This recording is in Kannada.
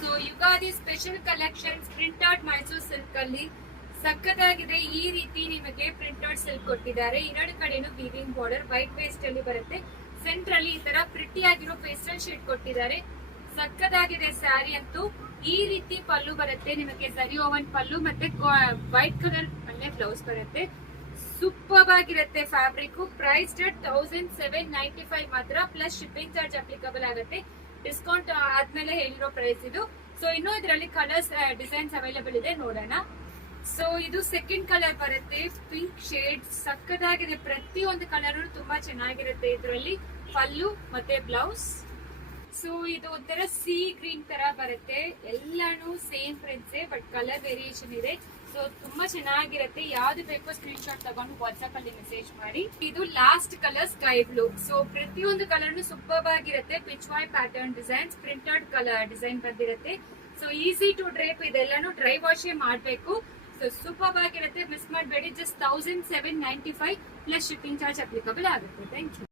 So Ugadi special collections printout Mysuru silk ಅಲ್ಲಿ ಸಕ್ಕತ್ತಾಗಿದೆ. ಈ ರೀತಿ ನಿಮಗೆ ಪ್ರಿಂಟೌಟ್ ಸಿಲ್ಕ್ ಕೊಟ್ಟಿದ್ದಾರೆ. ಎರಡು ಕಡೆನೂ ವೀವಿಂಗ್ ಬಾರ್ಡರ್ ವೈಟ್ ಪೇಸ್ಟ್ ಅಲ್ಲಿ ಬರುತ್ತೆ. ಸೆಂಟರ್ ಅಲ್ಲಿ ಈ ತರ ಪ್ರಿಟಿ ಆಗಿರೋ ಪೇಸ್ಟಲ್ ಶೇಡ್ ಕೊಟ್ಟಿದ್ದಾರೆ. ಸಕ್ಕತ್ತಾಗಿದೆ ಸ್ಯಾರಿ ಅಂತೂ. ಈ ರೀತಿ ಪಲ್ಲು ಬರುತ್ತೆ ನಿಮಗೆ, ಸರಿ ಓವನ್ ಪಲ್ಲು ಮತ್ತೆ ವೈಟ್ ಕಲರ್ ಅಲ್ಲೇ ಬ್ಲೌಸ್ ಬರುತ್ತೆ. ಸೂಪರ್ ಆಗಿರುತ್ತೆ ಫ್ಯಾಬ್ರಿಕ್. ಪ್ರೈಸ್ 1795 ಮಾತ್ರ, ಪ್ಲಸ್ ಶಿಪ್ಪಿಂಗ್ ಚಾರ್ಜ್ ಅಪ್ಲಿಕಬಲ್ ಆಗುತ್ತೆ. ಡಿಸ್ಕೌಂಟ್ ಆದ್ಮೇಲೆ ಹೇಳಿರೋ ಪ್ರೈಸ್ ಇದು. ಸೊ ಇನ್ನು ಇದರಲ್ಲಿ ಕಲರ್ಸ್ ಡಿಸೈನ್ಸ್ ಅವೈಲೇಬಲ್ ಇದೆ, ನೋಡೋಣ. ಸೊ ಇದು ಸೆಕೆಂಡ್ ಕಲರ್ ಬರುತ್ತೆ, ಪಿಂಕ್ ಶೇಡ್. ಸಕ್ಕತ್ತಾಗಿದೆ, ಪ್ರತಿಯೊಂದು ಕಲರ್ ತುಂಬಾ ಚೆನ್ನಾಗಿರುತ್ತೆ. ಇದರಲ್ಲಿ ಪಲ್ಲು ಮತ್ತೆ ಬ್ಲೌಸ್. ಸೊ ಇದು ಒಂಥರ ಸಿ ಗ್ರೀನ್ ತರ ಬರುತ್ತೆ. ಎಲ್ಲಾನು same prints but colour variation ಇದೆ. ಸೊ ತುಂಬಾ ಚೆನ್ನಾಗಿರುತ್ತೆ. ಯಾವ್ದು ಬೇಕೋ ಸ್ಕ್ರೀನ್ ಶಾಟ್ ತಗೊಂಡು ವಾಟ್ಸ್ಆಪ್ ಅಲ್ಲಿ ಮೆಸೇಜ್ ಮಾಡಿ. ಇದು last colour sky blue. So ಪ್ರತಿಯೊಂದು ಕಲರ್ ಸೂಪರ್ ಆಗಿರುತ್ತೆ. Pichwai pattern designs, printed colour design ಬಂದಿರುತ್ತೆ. So easy to drape. ಇದೆಲ್ಲಾನು ಡ್ರೈ ವಾಶ್ ಮಾಡಬೇಕು. ಸೊ ಸೂಪರ್ ಆಗಿರುತ್ತೆ, ಮಿಸ್ ಮಾಡಬೇಡಿ. Just 1795 plus shipping charge applicable ಆಗುತ್ತೆ. Thank you.